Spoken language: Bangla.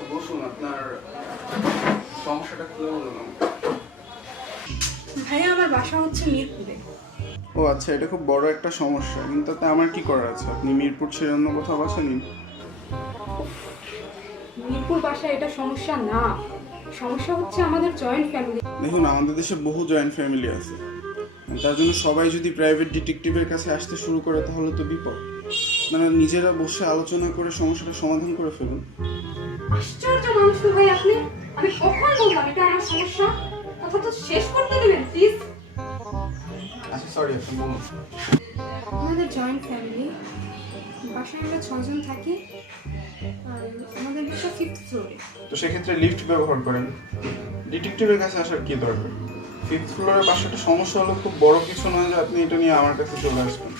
আচ্ছা বসুন, আপনার সমস্যাটা খুলে বলুন আমাকে। ভাইয়া আমার বাসা হচ্ছে মিরপুরে। ও আচ্ছা, এটা খুব বড় একটা সমস্যা, কিন্তু তাতে আমার কি করার আছে? আপনি মিরপুর ছেড়ে অন্য কোথাও বাসা নিন। মিরপুর বাসা এটা সমস্যা না, সমস্যা হচ্ছে আমাদের জয়েন্ট ফ্যামিলি। দেখুন, আমাদের দেশে বহু জয়েন্ট ফ্যামিলি আছে, তার জন্য সবাই যদি প্রাইভেট ডিটেকটিভের কাছে আসতে শুরু করে তাহলে তো বিপদ। আপনারা নিজেরা বসে আলোচনা করে সমস্যাটা সমাধান করে ফেলুন। আশ্চর্য মানুষ তো ভাই আপনি। আমি কখন বললাম এটা আমার সমস্যা? কথা তো শেষ করতে দেবেন প্লিজ। আচ্ছা সরি, আপনি বলুন। আমাদের জয়েন্ট ফ্যামিলি, বাসায় আমরা 6 জন থাকি, আর আমাদের বাসা 5th ফ্লোরে। তো সেক্ষেত্রে লিফট ব্যবহার করেন, ডিটেকটিভের কাছে আসার কি দরকার? 5th ফ্লোরের বাসাটা সমস্যা হলো খুব বড় কিছু নয় যে আপনি এটা নিয়ে আমার কাছে চলে আসবেন।